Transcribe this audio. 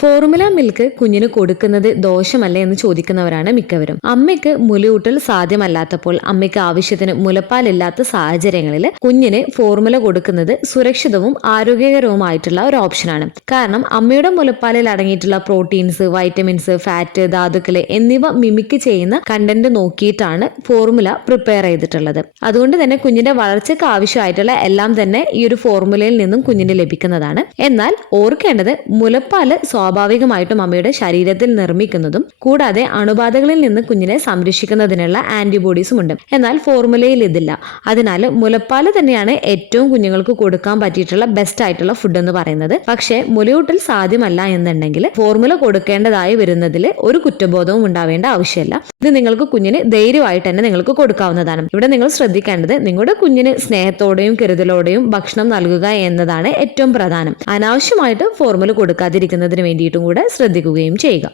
Formula milk കുഞ്ഞിന് കൊടുക്കുന്നത് ദോഷമല്ലേ എന്ന് ചോദിക്കുന്നവരാണ് മിക്കവരും. അമ്മയ്ക്ക് മുലയൂട്ടൽ സാധ്യമല്ലാത്തപ്പോൾ, അമ്മയ്ക്ക് ആവശ്യത്തിന് മുലപ്പാലില്ലാത്ത സാഹചര്യങ്ങളിൽ കുഞ്ഞിന് ഫോർമുല കൊടുക്കുന്നത് സുരക്ഷിതവും ആരോഗ്യകരവുമായിട്ടുള്ള ഒരു ഓപ്ഷനാണ്. കാരണം അമ്മയുടെ മുലപ്പാലിൽ അടങ്ങിയിട്ടുള്ള പ്രോട്ടീൻസ്, വൈറ്റമിൻസ്, ഫാറ്റ്, ധാതുക്കള് എന്നിവ മിമിക്ക് ചെയ്യുന്ന കണ്ടന്റ് നോക്കിയിട്ടാണ് ഫോർമുല പ്രിപ്പയർ ചെയ്തിട്ടുള്ളത്. അതുകൊണ്ട് തന്നെ കുഞ്ഞിന്റെ വളർച്ചയ്ക്ക് ആവശ്യമായിട്ടുള്ള എല്ലാം തന്നെ ഈ ഒരു ഫോർമുലയിൽ നിന്നും കുഞ്ഞിന് ലഭിക്കുന്നതാണ്. എന്നാൽ ഓർക്കേണ്ടത്, മുലപ്പാല് സ്വാഭാവികമായിട്ടും അമ്മയുടെ ശരീരത്തിൽ നിർമ്മിക്കുന്നതും കൂടാതെ അണുബാധകളിൽ നിന്ന് കുഞ്ഞിനെ സംരക്ഷിക്കുന്നതിനുള്ള ആന്റിബോഡീസും ഉണ്ട്. എന്നാൽ ഫോർമുലയിൽ ഇതില്ല. അതിനാൽ മുലപ്പാല് തന്നെയാണ് ഏറ്റവും കുഞ്ഞുങ്ങൾക്ക് കൊടുക്കാൻ പറ്റിയിട്ടുള്ള ബെസ്റ്റ് ആയിട്ടുള്ള ഫുഡ് എന്ന് പറയുന്നത്. പക്ഷേ മുലയൂട്ടൽ സാധ്യമല്ല എന്നുണ്ടെങ്കിൽ ഫോർമുല കൊടുക്കേണ്ടതായി വരുന്നതിൽ ഒരു കുറ്റബോധവും ഉണ്ടാവേണ്ട ആവശ്യമില്ല. ഇത് നിങ്ങൾക്ക് കുഞ്ഞിന് ധൈര്യമായിട്ട് തന്നെ നിങ്ങൾക്ക് കൊടുക്കാവുന്നതാണ്. ഇവിടെ നിങ്ങൾ ശ്രദ്ധിക്കേണ്ടത്, നിങ്ങളുടെ കുഞ്ഞിന് സ്നേഹത്തോടെയും കരുതലോടെയും ഭക്ഷണം നൽകുക എന്നതാണ് ഏറ്റവും പ്രധാനം. അനാവശ്യമായിട്ട് ഫോർമുല കൊടുക്കാതിരിക്കുന്നതിന് വേണ്ടിയിട്ടും കൂടെ ശ്രദ്ധിക്കുകയും ചെയ്യുക.